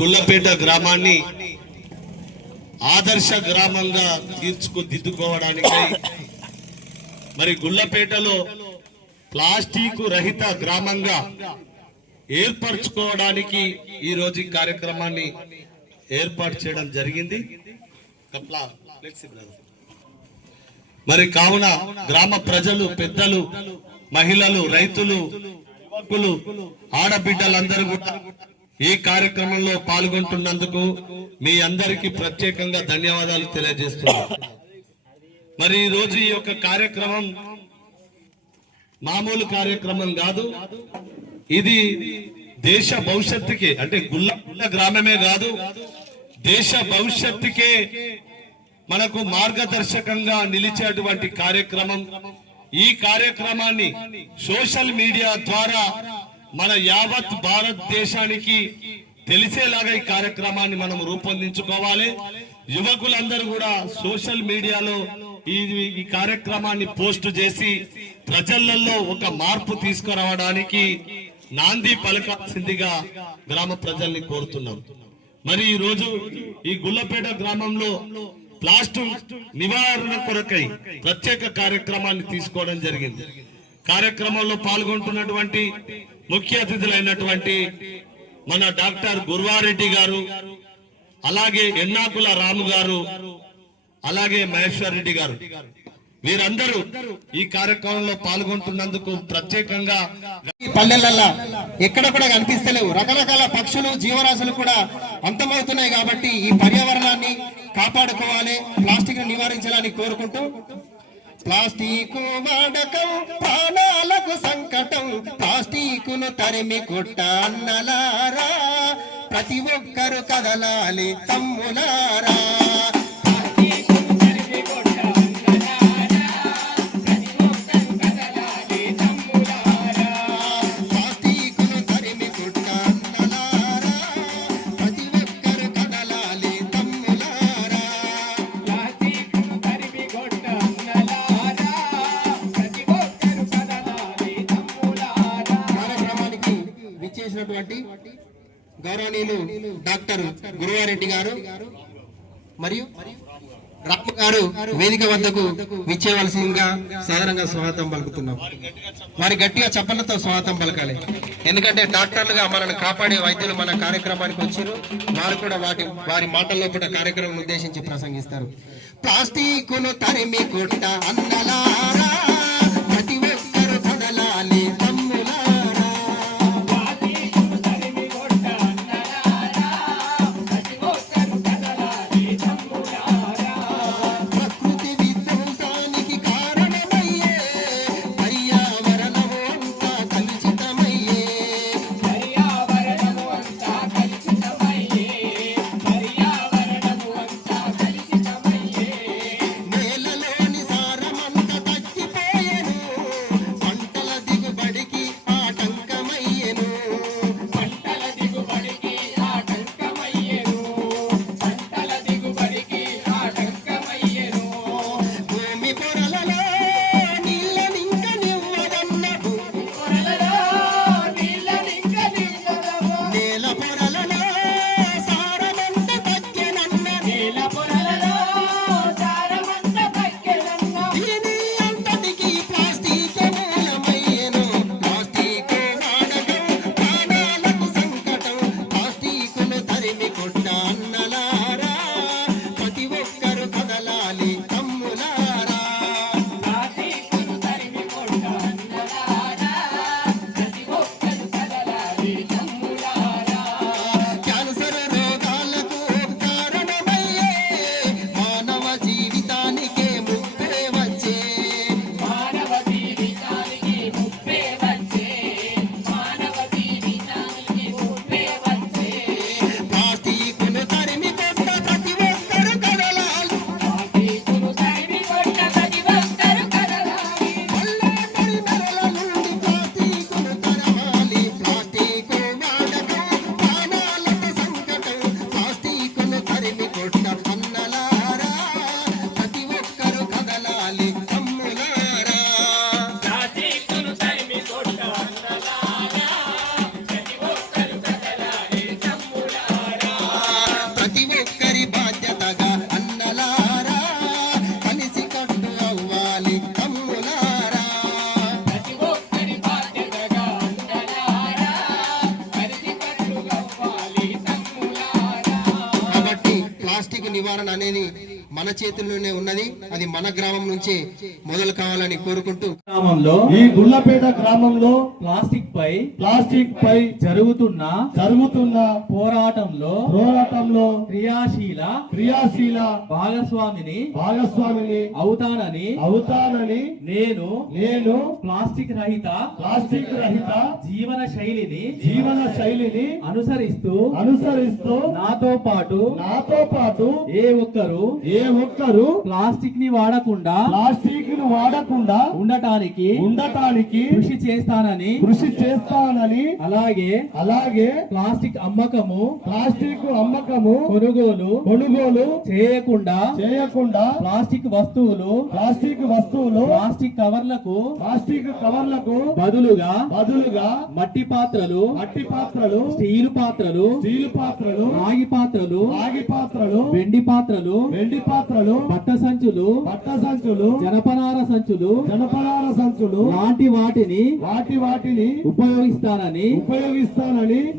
గుల్లపేట గ్రామాన్ని ఆదర్శ గ్రామంగా తీర్చిదిద్దుకోవడానికై మరి గుల్లపేటలో ప్లాస్టిక్ రహిత గ్రామంగా ఏర్పరచుకోవడానికి ఈ రోజు ఈ కార్యక్రమాన్ని ఏర్పాటు చేయడం జరిగింది. మరి కావున గ్రామ ప్రజలు, పెద్దలు, మహిళలు, రైతులు, యువకులు, ఆడబిడ్డలందరూ కూడా ఈ కార్యక్రమంలో పాల్గొంటున్నందుకు మీ అందరికీ ప్రత్యేకంగా ధన్యవాదాలు తెలియజేస్తున్నాను. మరి ఈ రోజు ఈ యొక్క కార్యక్రమం మామూలు కార్యక్రమం కాదు. ఇది దేశ భవిష్యత్తుకే, అంటే గుల్ల గ్రామమే కాదు, దేశ భవిష్యత్తుకే మనకు మార్గదర్శకంగా నిలిచేటువంటి కార్యక్రమం. ఈ కార్యక్రమాన్ని సోషల్ మీడియా ద్వారా మన యావత్ భారతదేశానికి తెలిసేలాగా ఈ కార్యక్రమాన్ని మనం రూపొందించుకోవాలి. యువకులందరూ కూడా సోషల్ మీడియాలో ఈ కార్యక్రమాన్ని పోస్ట్ చేసి ప్రజలలో ఒక మార్పు తీసుకురావడానికి నాంది పలకాల్సిందిగా గ్రామ ప్రజల్ని కోరుతున్నాం. మరి ఈ రోజు ఈ గుల్లపేట గ్రామంలో ప్లాస్టిక్ నివారణ కొరకై ప్రత్యేక కార్యక్రమాన్ని తీసుకోవడం జరిగింది. కార్యక్రమంలో పాల్గొంటున్నటువంటి ముఖ్య అతిథులైనటువంటి మన డాక్టర్ గురువారెడ్డి గారు, అలాగే ఎన్నాకుల రాము గారు, అలాగే మహేశ్వర్ రెడ్డి గారు, వీరందరూ ఈ కార్యక్రమంలో పాల్గొంటున్నందుకు ప్రత్యేకంగా. పల్లెలల్లా ఎక్కడ కూడా కనిపిస్తలేవు, రకరకాల పక్షులు, జీవరాశులు కూడా అంతమవుతున్నాయి. కాబట్టి ఈ పర్యావరణాన్ని కాపాడుకోవాలి, ప్లాస్టిక్ ను నివారించాలని కోరుకుంటూ, ప్లాస్టిక్ వాడకం ప్రాణాలకు సంకటం, ప్లాస్టిక్ ను తరిమి కొట్ట అన్నలారా, ప్రతి ఒక్కరు కదలాలి తమ్ములారా. గౌరవనీయులు డాక్టర్ గురువారెడ్డి గారు మరియు రాము గారు వేదిక వద్దకు విచ్చేవలసిందిగా సాధారణంగా స్వాగతం పలుకుతున్నాం. వారి గట్టిగా చప్పలతో స్వాగతం పలకాలి. ఎందుకంటే డాక్టర్లుగా మనల్ని కాపాడే వైద్యులు మన కార్యక్రమానికి వచ్చారు. వారు కూడా వారి మాటల్లో కూడా కార్యక్రమం ఉద్దేశించి ప్రసంగిస్తారు. ప్లాస్టిక్ ను తరిమి కొట్ట అన్నలారా, ప్రతి ఒక్కరు కదలాలి తమ్ములారా. ప్లాస్టిక్ ను తరిమి ప్లాస్టిక్ నివారణ అనేది మన చేతుల్లోనే ఉన్నది. అది మన గ్రామం నుంచే మొదలు కావాలని కోరుకుంటూ గ్రామంలో ఈ గుళ్ళపేట గ్రామంలో ప్లాస్టిక్ పై జరుగుతున్న పోరాటంలో క్రియాశీల భాగస్వామిని అవుతానని నేను ప్లాస్టిక్ రహిత జీవన శైలిని అనుసరిస్తూ నాతో పాటు ఏ ఒక్కరు ప్లాస్టిక్ ని వాడకుండా ఉండటానికి కృషి చేస్తానని అలాగే ప్లాస్టిక్ అమ్మకము కొనుగోలు చేయకుండా ప్లాస్టిక్ వస్తువులు ప్లాస్టిక్ కవర్లకు బదులుగా మట్టి పాత్రలు స్టీల్ పాత్రలు రాగి పాత్రలు వెండి పాత్రలు బట్ట సంచులు జనపనార సంచులు లాంటి వాటిని ఉపయోగిస్తానని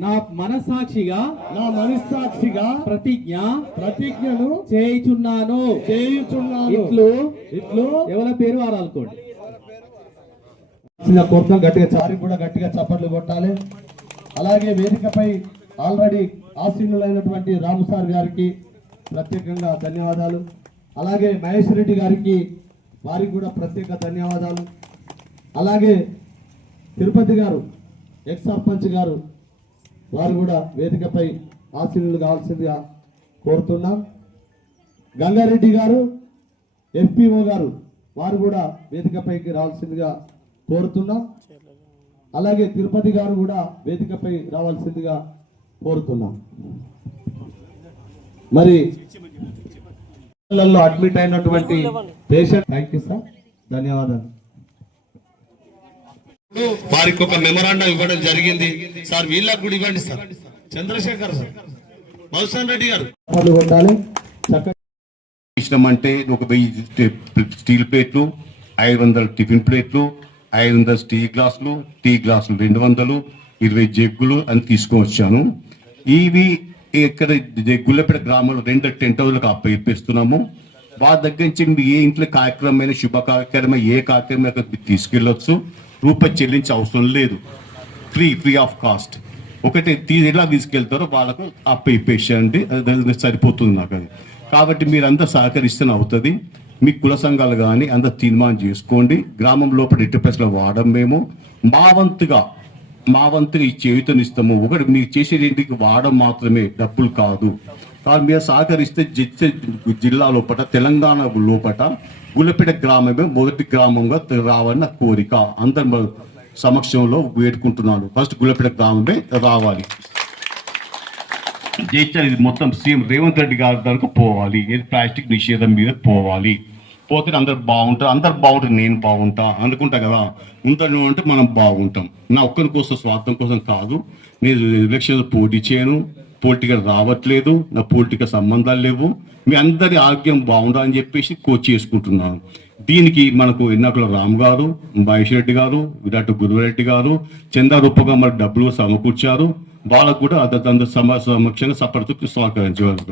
నా మనస్సాక్షిగా ప్రతిజ్ఞను చేయుచున్నాను. ఇట్లు ఎవరి పేరు వారు అనుకోండి. కోరుతాం. గట్టిగా చప్పట్లు కొట్టాలి. అలాగే వేదికపై ఆల్రెడీ ఆసీనులైనటువంటి రాము సార్ గారికి ప్రత్యేకంగా ధన్యవాదాలు. అలాగే మహేష్ రెడ్డి గారికి వారికి కూడా ప్రత్యేక ధన్యవాదాలు. అలాగే తిరుపతి గారు ఎక్స్ సర్పంచ్ గారు వారు కూడా వేదికపై ఆశీనులు కావాల్సిందిగా కోరుతున్నాం. గంగారెడ్డి గారు FPO గారు వారు కూడా వేదికపైకి రావాల్సిందిగా కోరుతున్నాం. అలాగే తిరుపతి గారు కూడా వేదికపై రావాల్సిందిగా కోరుతున్నాం. మరి అడ్మిట్ అయినటువంటి పేషెంట్ థ్యాంక్ యూ సార్, ధన్యవాదాలు. వారికి ఒక మెమరాండం ఇవ్వడం జరిగింది. సార్ వీళ్ళకు కూడా ఇవ్వండి సార్. చంద్రశేఖర్ సార్, మధుసూదన్ రెడ్డి గారు కొట్టాలి. అంటే ఒక 1000 స్టీల్ ప్లేట్లు, 500 టిఫిన్ ప్లేట్లు, 500 స్టీల్ గ్లాసులు, టీ గ్లాసులు 200, 20 జగ్గులు అని తీసుకొని వచ్చాను. ఇవి ఇక్కడ గుళ్ళపేట గ్రామంలో 2 టెంట్ హౌస్లకు అప్పగిస్తున్నాము. వారి దగ్గర నుంచి మీ ఏ ఇంట్లో కార్యక్రమమైన శుభ కార్యక్రమం ఏ కార్యక్రమం తీసుకెళ్ళొచ్చు. రూపాయి చెల్లించే అవసరం లేదు. Free of cost. ఒకటి ఎలా తీసుకెళ్తారో వాళ్ళకు అప్పయిపేసేయండి, అది సరిపోతుంది నాకు అది. కాబట్టి మీరందరూ సహకరిస్తేనే అవుతుంది. మీ కుల సంఘాలు కానీ అందరూ తీర్మానం చేసుకోండి. గ్రామం లోపల ఎట్టి ప్రెస్లో వాడడం మేము మా వంతుగా ఈ చేయుతనిస్తాము. ఒకటి మీరు చేసేది ఏంటికి వాడడం మాత్రమే, డబ్బులు కాదు. కానీ మీరు సహకరిస్తే జిల్లా లోపల తెలంగాణ లోపల గుళ్ళపేట గ్రామమే మొదటి గ్రామంగా రావాలని నా కోరిక. అందరి సమక్షంలో వేడుకుంటున్నాను. ఫస్ట్ గుళ్ళపేట గ్రామమే రావాలి. జైత్యాల ఇది మొత్తం సీఎం రేవంత్ రెడ్డి గారి దానికి పోవాలి. ఏది ప్లాస్టిక్ నిషేధం మీద పోవాలి. పోతే అందరు బాగుంటారు, నేను బాగుంటా అనుకుంటా కదా. ఉంటాను అంటే మనం బాగుంటాం. నా ఒక్కరి కోసం స్వార్థం కోసం కాదు. నేను ఎలక్షన్ పోటీ చేయను, పొలిటికల్ రావట్లేదు, నా పొలిటికల్ సంబంధాలు లేవు. మీ అందరి ఆరోగ్యం బాగుండాలని చెప్పేసి కోచ్ చేసుకుంటున్నాను. దీనికి మనకు ఎన్నకుల రామ్ గారు, మహేష్ రెడ్డి గారు, విరాట్ గురువరెడ్డి గారు చందారూపంగా మనకు డబ్బులు సమకూర్చారు. వాళ్ళకు కూడా అందరి సమక్షంగా సపడుతూ సహకరించేవారు.